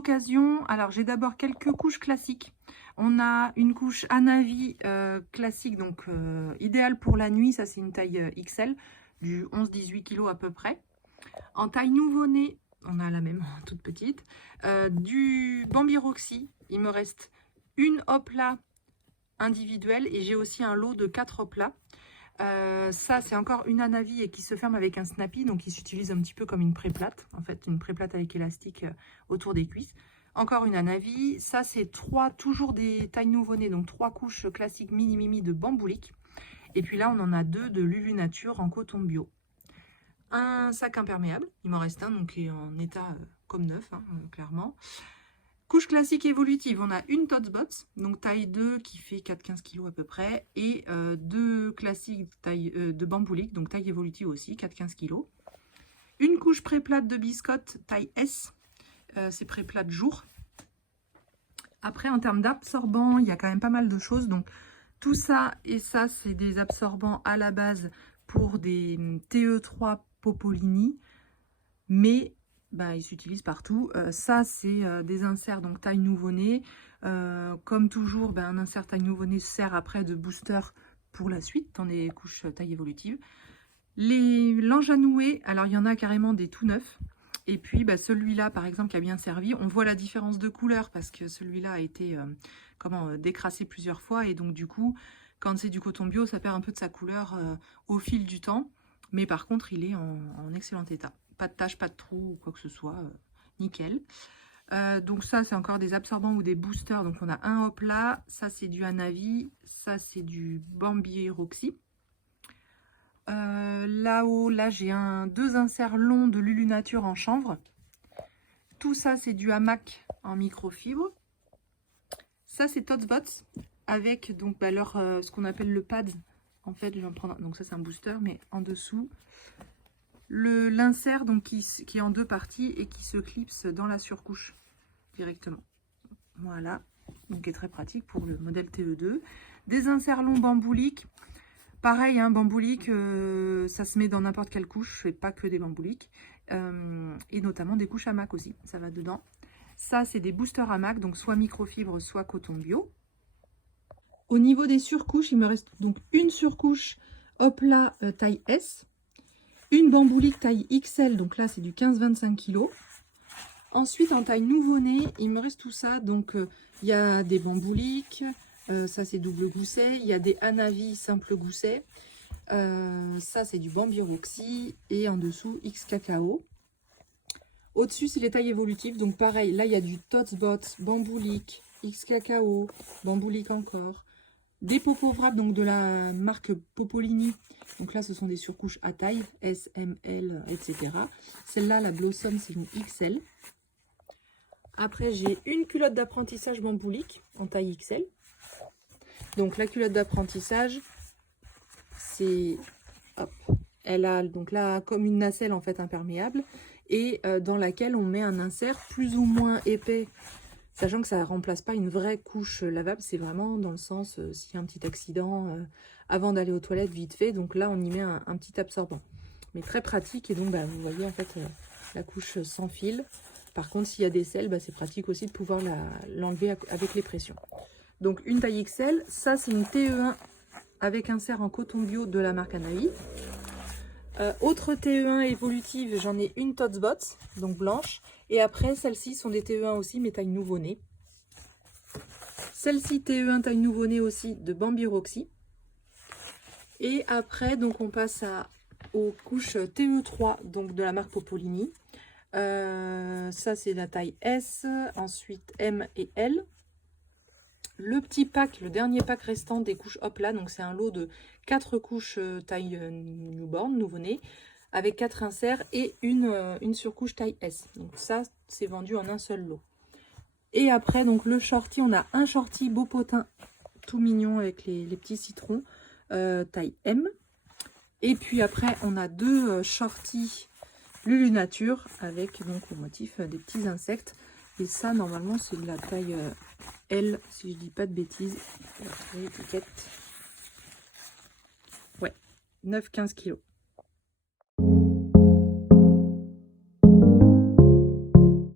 d'occasion, alors j'ai d'abord quelques couches classiques. On a une couche Hanavi classique, donc idéale pour la nuit. Ça, c'est une taille XL, du 11-18 kg à peu près. En taille nouveau-né, on a la même, toute petite. Du Bambi Roxy, il me reste une hopla individuelle et j'ai aussi un lot de 4 hoplas. Ça, c'est encore une Hanavi et qui se ferme avec un snappy, donc il s'utilise un petit peu comme une préplate, en fait, une préplate avec élastique autour des cuisses. Encore une Hanavi. Ça, c'est toujours des tailles nouveau-né, donc 3 couches classiques mini-mimi de bamboulique. Et puis là, on en a 2 de Lulu Nature en coton bio. Un sac imperméable, il m'en reste un, donc qui est en état comme neuf, hein, clairement. Couche classique évolutive, on a une Totsbots, donc taille 2 qui fait 4-15 kg à peu près, et 2 classiques taille de bamboulique, donc taille évolutive aussi, 4-15 kg. Une couche préplate de biscotte taille S, c'est préplate jour. Après, en termes d'absorbants, il y a quand même pas mal de choses, donc tout ça et ça, c'est des absorbants à la base pour des TE3 Popolini, mais bah, ils s'utilisent partout. Ça, c'est des inserts, donc taille nouveau-né. Comme toujours, un insert taille nouveau-né sert après de booster pour la suite dans les couches taille évolutive. Les langes à nouer, alors il y en a carrément des tout neufs. Et puis celui-là, par exemple, qui a bien servi, on voit la différence de couleur parce que celui-là a été décrassé plusieurs fois. Et donc du coup, quand c'est du coton bio, ça perd un peu de sa couleur au fil du temps. Mais par contre, il est en excellent état. Pas de taches, pas de trous ou quoi que ce soit. Nickel. Donc ça, c'est encore des absorbants ou des boosters. Donc on a un hopla, ça c'est du Hanavi, ça c'est du Bambi Roxy. Là-haut, là j'ai 2 inserts longs de Lulu Nature en chanvre. Tout ça, c'est du hamac en microfibre. Ça, c'est Totsbots avec donc ce qu'on appelle le pad. En fait, je vais en prendre. Donc ça, c'est un booster, mais en dessous, l'insert donc qui est en 2 parties et qui se clipse dans la surcouche directement. Voilà, donc qui est très pratique pour le modèle TE2. Des inserts longs bambouliques. Pareil, hein, bamboulique, ça se met dans n'importe quelle couche, et pas que des bambouliques. Et notamment des couches hamac aussi, ça va dedans. Ça, c'est des boosters hamac, donc soit microfibre, soit coton bio. Au niveau des surcouches, il me reste donc une surcouche hopla taille S, une bamboulique taille XL, donc là c'est du 15-25 kg. Ensuite, en taille nouveau-né, il me reste tout ça, donc il y a des bambouliques. Ça c'est double gousset, il y a des Hanavi simple gousset, ça c'est du Bambi Roxy et en dessous X Cacao. Au-dessus c'est les tailles évolutives, donc pareil, là il y a du Totsbots, Bamboulique, X Cacao, Bamboulique encore, des Popovraps donc de la marque Popolini, donc là ce sont des surcouches à taille, S, M, L, etc. Celle-là, la Blossom, c'est une XL. Après j'ai une culotte d'apprentissage Bamboulique en taille XL. Donc la culotte d'apprentissage, c'est, hop, elle a donc là comme une nacelle en fait imperméable et dans laquelle on met un insert plus ou moins épais, sachant que ça ne remplace pas une vraie couche lavable, c'est vraiment dans le sens s'il y a un petit accident avant d'aller aux toilettes vite fait, donc là on y met un petit absorbant. Mais très pratique et donc vous voyez en fait la couche sans fil. Par contre s'il y a des selles, c'est pratique aussi de pouvoir l'enlever avec les pressions. Donc une taille XL, ça c'est une TE1 avec insert en coton bio de la marque Hanavi. Autre TE1 évolutive, j'en ai une Totsbots, donc blanche. Et après, celles-ci sont des TE1 aussi, mais taille nouveau-né. Celle-ci TE1 taille nouveau-né aussi de Bambi Roxy. Et après, donc on passe aux couches TE3, donc de la marque Popolini. Ça c'est la taille S, ensuite M et L. Le petit pack, le dernier pack restant des couches hopla, donc c'est un lot de 4 couches taille newborn, nouveau-né, avec 4 inserts et une surcouche taille S. Donc ça, c'est vendu en un seul lot. Et après, donc le shorty, on a un shorty beau potin, tout mignon avec les petits citrons, taille M. Et puis après, on a 2 shorties Lulu Nature avec donc au motif des petits insectes. Et ça, normalement, c'est de la taille L, si je dis pas de bêtises. On va trouver l'étiquette. Ouais, 9-15 kg.